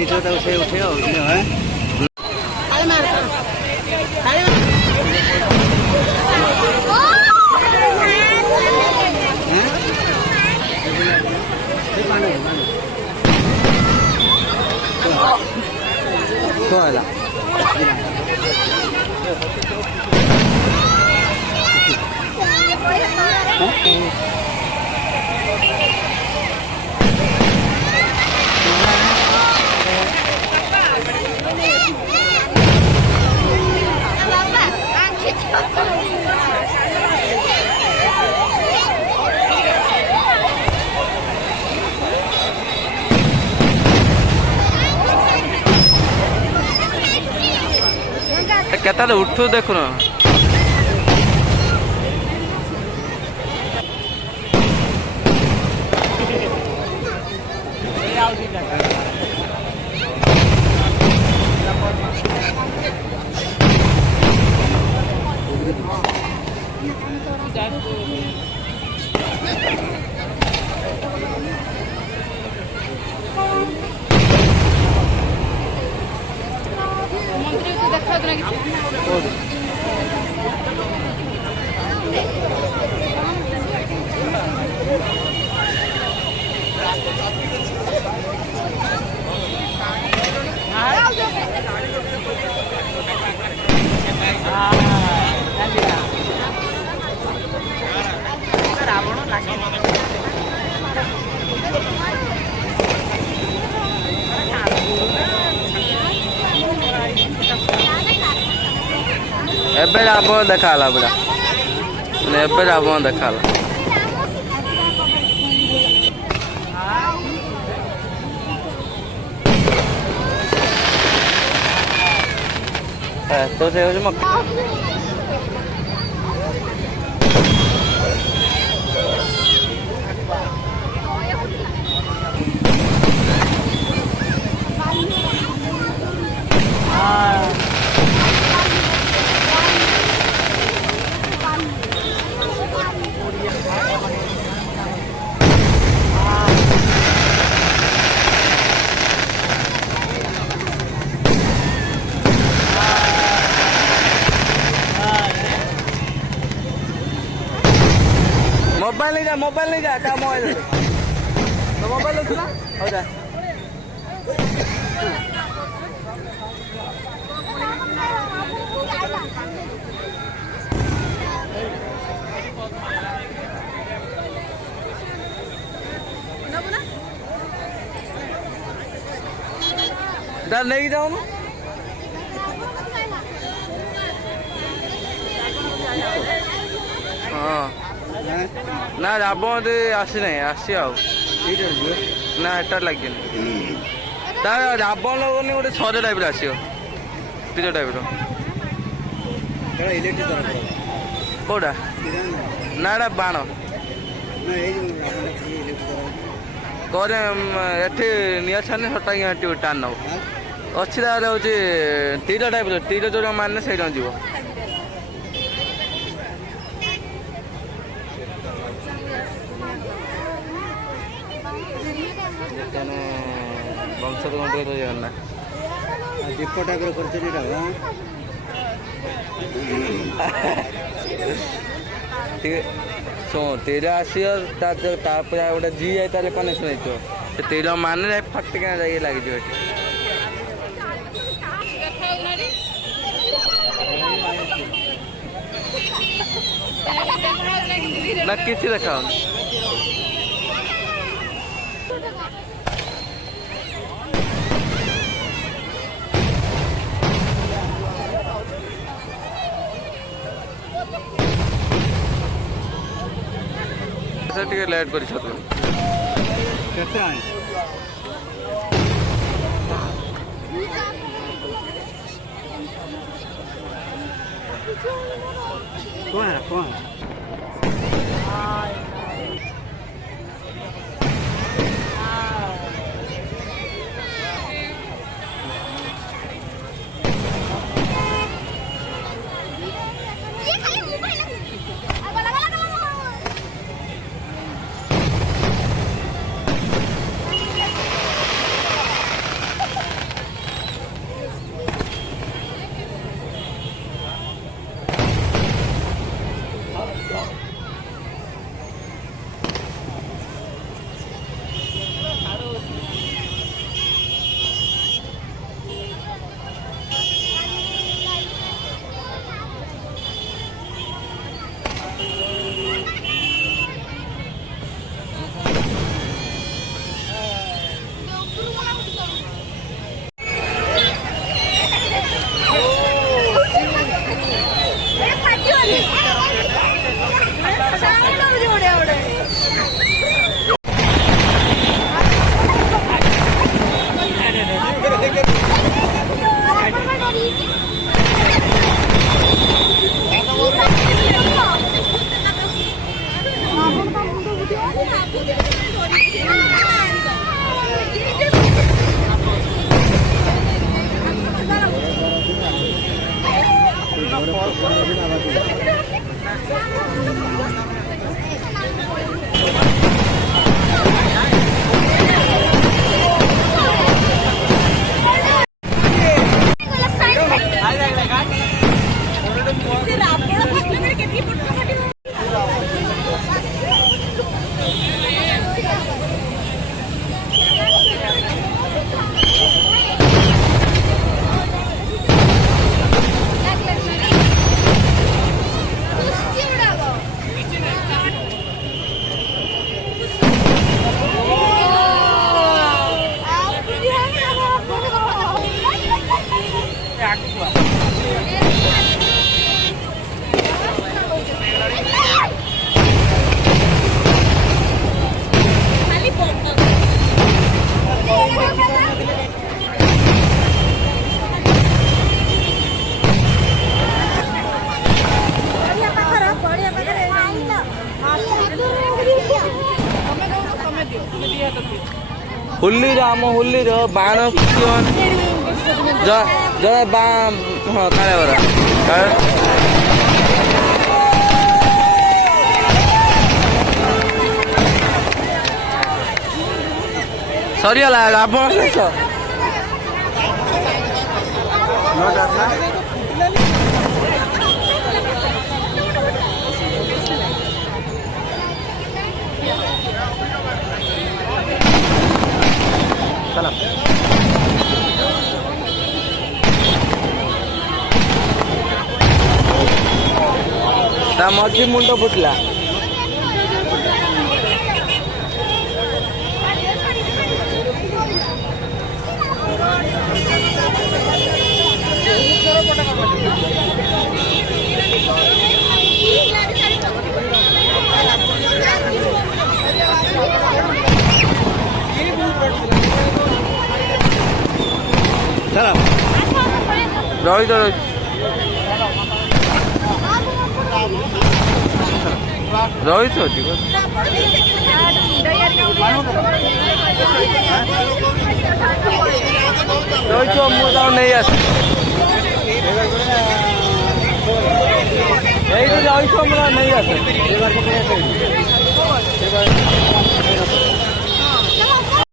ଦେଇଥିବ ତାକୁ ସେ ଉଠେଇବ ଆଉ କଣ ହେଲା କେତେବେଳେ ଉଠୁ ଦେଖୁନ ଏବେ ରାବଣ ଦେଖା ହେଲା ପୁରା ଏବେ ରାବଣ ଦେଖା ହେଲା ତ ସେ ହଉଛି मोबाइल नहीं जा क्या मोबाइल तो मोबाइल हो जा डर नहीं जाओ हाँ ना रावण आसी ना आसी ना एटा लगे रावण लगनी गोटे सर टाइप आस तीर टाइप कौटा ना एटा बाण करे एठी निया छाने हटा टाण नब अच्छी हूँ तीर टाइप तीर जो माने से जीव वंश ना दीप टाइप शो तीर आस गोटे जी जाए कनेक्शन हो तीर माने फट क्या लगे ना किसी देखा लेट कर कौन ಹುಲ್ಲಿರ ଆମ ಹುಲ್ಲಿର ବାଣ ଜଣେ ହଁ କାଳେ ବରା ସରିଗଲା ଆପଣ ଶେଷ ତା ମଝି ମୁଣ୍ଡ ଫୁଟିଲା ରହିତ ରହିଛ ରହିଛ ମୁଁ ତାକୁ ନେଇ ଆସ ଏଇଠି ରହିଛ ମୁଁ ନେଇ ଆସ